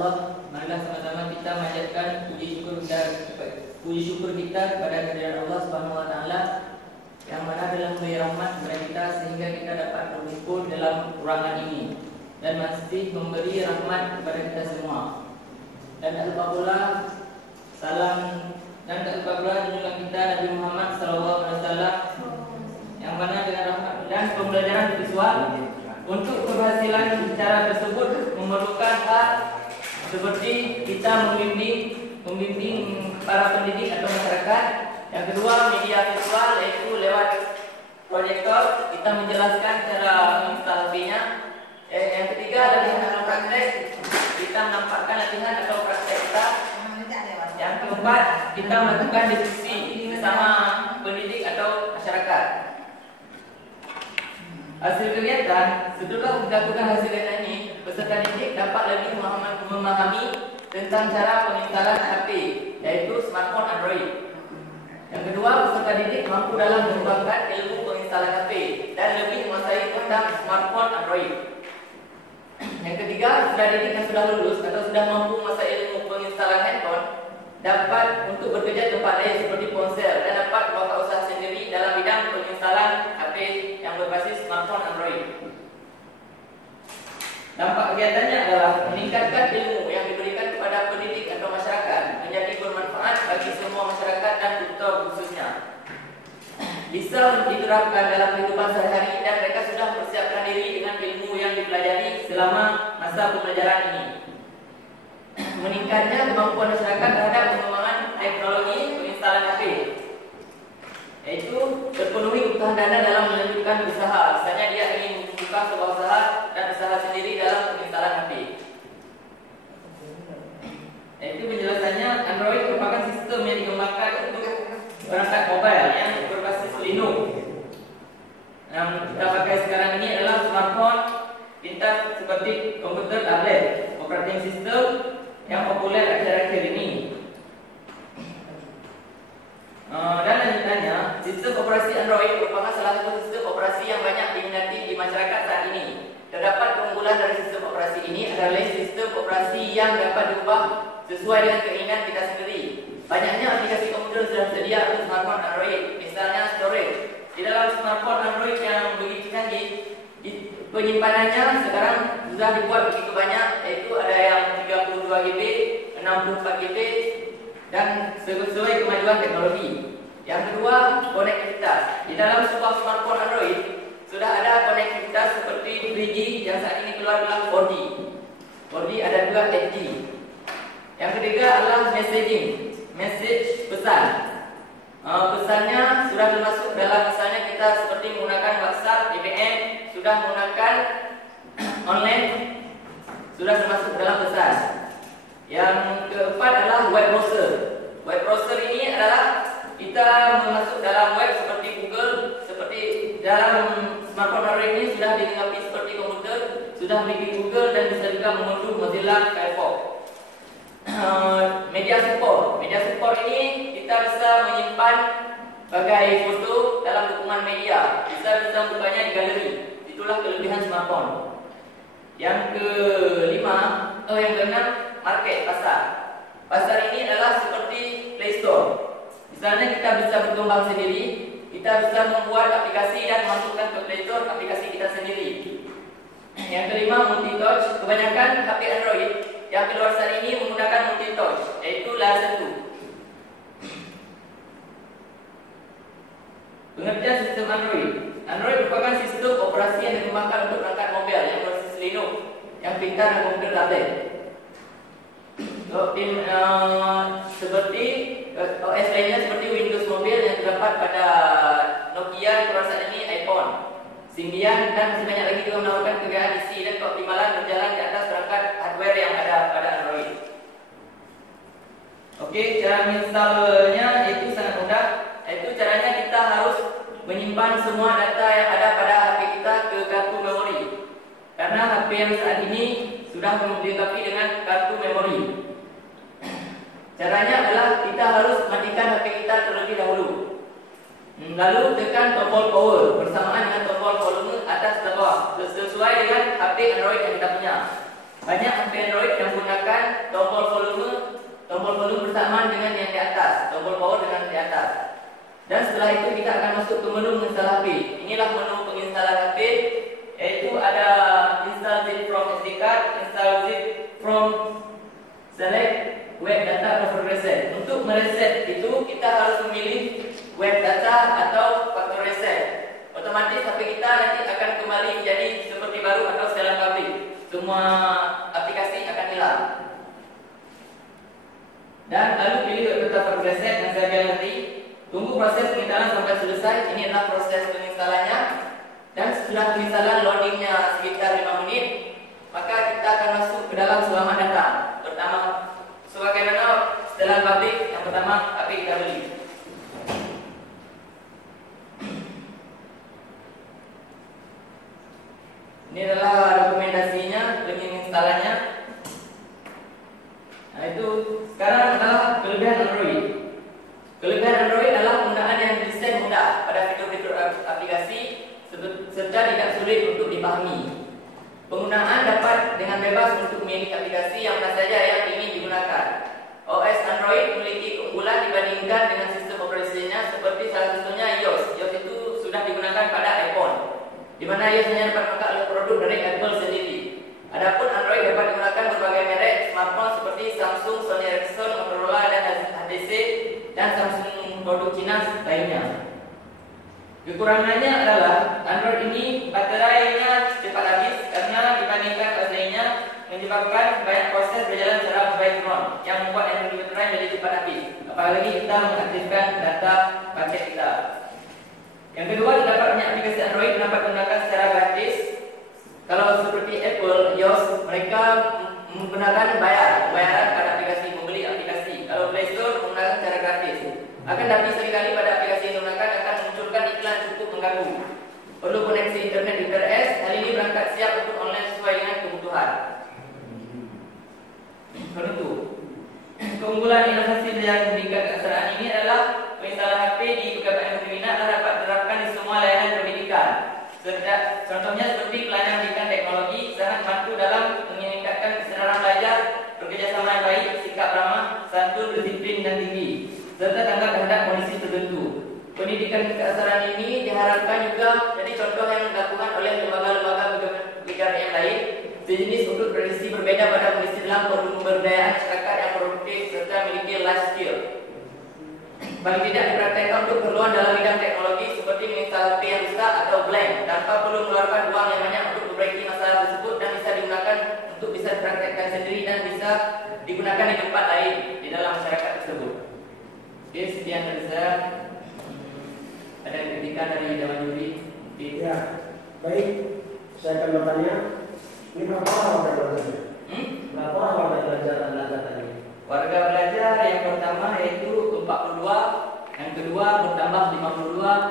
Allah, marilah sama-sama kita manjatkan puji syukur kita kepada kehadiran Allah Subhanahu wa taala yang mana telah memberi rahmat kepada kita sehingga kita dapat berkumpul dalam ruangan ini dan masih memberi rahmat kepada kita semua. Dan tak lupa pula salam dan tak lupa pula junjungan kita Nabi Muhammad SAW yang mana dengan rahmat dan pembelajaran visual untuk keberhasilan cara tersebut memerlukan hal seperti kita membimbing para pendidik atau masyarakat. Yang kedua, media visual, yaitu lewat proyektor kita menjelaskan cara menginstalasinya. Yang ketiga, latihan praktek, kita menampakkan latihan atau praktek kita. Yang keempat, kita melakukan diskusi bersama pendidik atau masyarakat. Hasil kegiatan, setelah melakukan hasil kegiatan ini, peserta didik dapat lebih memahami tentang cara penginstalan HP, yaitu smartphone Android. Yang kedua, peserta didik mampu dalam mengembangkan ilmu penginstalan HP dan lebih menguasai tentang smartphone Android. Yang ketiga, peserta didik yang sudah lulus atau sudah mampu menguasai ilmu penginstalan handphone dapat untuk bekerja di tempat lain seperti ponsel dan dapat membuka usaha sendiri dalam bidang penginstalan HP yang berbasis smartphone Android. Dampak kegiatannya adalah meningkatkan ilmu yang diberikan kepada pendidik atau masyarakat menjadi bermanfaat bagi semua masyarakat dan tutor khususnya. Bisa diterapkan dalam kehidupan sehari-hari dan mereka sudah mempersiapkan diri dengan ilmu yang dipelajari selama masa pembelajaran ini. Meningkatnya kemampuan masyarakat terhadap pengembangan teknologi penginstalan HP, yaitu terpenuhi kebutuhan dana dalam melanjutkan usaha. Misalnya dia ingin membuka sebuah usaha dan usaha sendiri dalam penginstalan HP. Yaitu penjelasannya, Android merupakan sistem yang dikembangkan untuk perangkat mobile yang berbasis Linux. Yang kita pakai sekarang ini adalah smartphone, pintar seperti komputer tablet, operating system yang populer akhir-akhir ini. Dan lanjutannya, sistem operasi Android merupakan salah satu sistem operasi yang banyak diminati di masyarakat saat ini. Terdapat keunggulan dari sistem operasi ini adalah sistem operasi yang dapat diubah sesuai dengan keinginan kita sendiri. Banyaknya aplikasi komputer sudah tersedia untuk smartphone Android, misalnya storage. Di dalam smartphone Android yang begitu canggih, penyimpanannya sekarang sudah dibuat begitu banyak, yaitu ada yang 32 GB, 64 GB, dan sesuai kemajuan teknologi. Yang kedua, konektivitas. Di dalam sebuah smartphone Android sudah ada konektivitas seperti 3G yang saat ini keluar adalah 4G. 4G ada juga 8G. Yang ketiga adalah messaging, message pesan. Pesannya sudah termasuk dalam misalnya kita seperti menggunakan WhatsApp, BBM, sudah menggunakan online, sudah termasuk dalam pesan. Yang keempat adalah web browser. Web browser ini adalah kita masuk dalam web seperti Google, seperti dalam smartphone Android ini sudah dilengkapi seperti komputer, sudah memiliki Google dan bisa juga mengunduh Mozilla Firefox. Media support ini kita bisa menyimpan bagai foto dalam dukungan media, bisa membukanya di galeri. Itulah kelebihan smartphone. Yang keenam, market, pasar. Pasar ini adalah seperti Play Store. Misalnya kita bisa berkembang sendiri, kita bisa membuat aplikasi dan masukkan ke Play Store aplikasi kita sendiri. Yang kelima, multi-touch. Kebanyakan HP Android yang keluar saat ini menggunakan multi-touch, yaitu layar sentuh. Pengertian sistem Android. Android merupakan sistem operasi yang dikembangkan untuk perangkat mobil yang berbasis Linux, yang pintar dan komputer tablet. Seperti OS lainnya seperti Windows Mobile yang terdapat pada Nokia yang keluar saat ini, iPhone, Symbian, dan masih banyak lagi juga menawarkan kegayaan isi dan keoptimalan berjalan di atas perangkat hardware yang ada pada Android. Oke, cara menginstalnya itu sangat mudah. Yaitu caranya kita harus menyimpan semua data yang ada pada HP kita ke kartu memori. Karena HP yang saat ini sudah dilengkapi dengan kartu memori. Caranya adalah kita harus matikan HP kita terlebih dahulu. Lalu tekan tombol power bersamaan dengan tombol volume atas dan bawah sesuai dengan HP Android yang kita punya. Banyak HP Android yang menggunakan tombol power dengan di atas. Dan setelah itu kita akan masuk ke menu menginstal HP. Inilah menu penginstalan HP, yaitu ada install zip from SD card, install zip from select web data over reset. Untuk mereset itu kita harus memilih web data atau factory reset. Otomatis HP kita nanti akan kembali menjadi seperti baru atau setelan pabrik. Semua aplikasi akan hilang. Dan lalu pilih web data factory reset yang saya bilang tadi. Tunggu proses penginstalan sampai selesai. Ini adalah proses penginstalannya. Dan setelah penginstalan loadingnya sekitar 5 menit, maka kita akan masuk ke dalam selamat datang. Pertama, sebagaimana setelan pabrik yang pertama HP kita beli. Ini adalah dokumentasinya demi menginstalnya. Nah, itu sekarang adalah kelebihan Android. Kelebihan Android adalah penggunaan yang desain mudah pada fitur-fitur aplikasi serta tidak sulit untuk dipahami. Penggunaan dapat dengan bebas untuk memilih aplikasi yang mana saja yang ingin digunakan. OS Android memiliki keunggulan dibandingkan dengan sistem operasinya, seperti salah satunya iOS. iOS itu sudah digunakan pada iPhone, di mana iOS hanya dapat menggunakan produk dari Apple sendiri. Adapun Android dapat digunakan berbagai merek smartphone seperti Samsung, Sony Ericsson, Motorola, dan HTC, dan Samsung produk Cina lainnya. Kekurangannya adalah Android ini baterainya cepat habis karena dibandingkan OS lainnya, menyebabkan banyak proses berjalan secara background yang membuat energi baterai menjadi cepat habis, apalagi kita mengaktifkan data paket kita. Yang kedua, terdapat banyak aplikasi Android dapat digunakan secara gratis. Kalau seperti Apple, iOS, mereka menggunakan bayaran pada aplikasi, membeli aplikasi. Kalau Play Store menggunakan secara gratis. Akan tapi seringkali pada aplikasi yang digunakan akan memunculkan iklan cukup mengganggu. Perlu koneksi internet di PRS. Hal ini berangkat siap untuk online sesuai dengan kebutuhan. Kedua, keunggulan inovasi yang tingkat keaksaraan ini adalah penginstalan HP di beberapa minat dapat diterapkan di semua layanan pendidikan. Contohnya seperti pelayanan pendidikan teknologi sangat membantu dalam meningkatkan kesedaran belajar, bekerjasama yang baik, sikap ramah, santun, disiplin dan tinggi, serta tanggap terhadap kondisi tertentu. Pendidikan keaksaraan ini diharapkan juga jadi contoh yang dilakukan oleh lembaga-lembaga negara yang lain, sejenis untuk tradisi berbeda pada kondisi dalam pemberdayaan masyarakat yang produktif serta memiliki life skill. Paling tidak dipraktekkan untuk keperluan dalam bidang teknologi seperti menginstal HP yang rusak atau blank tanpa perlu mengeluarkan uang yang banyak untuk memperbaiki masalah tersebut, dan bisa digunakan untuk bisa dipraktekkan sendiri dan bisa digunakan di tempat lain di dalam masyarakat tersebut. Oke, sekian dari saya. Ada kritikan dari Dewan Juri? Ya, baik. Saya akan bertanya, ini berapa orang belajar? Berapa orang belajar tadi? Warga belajar yang pertama yaitu 42, yang kedua bertambah 52,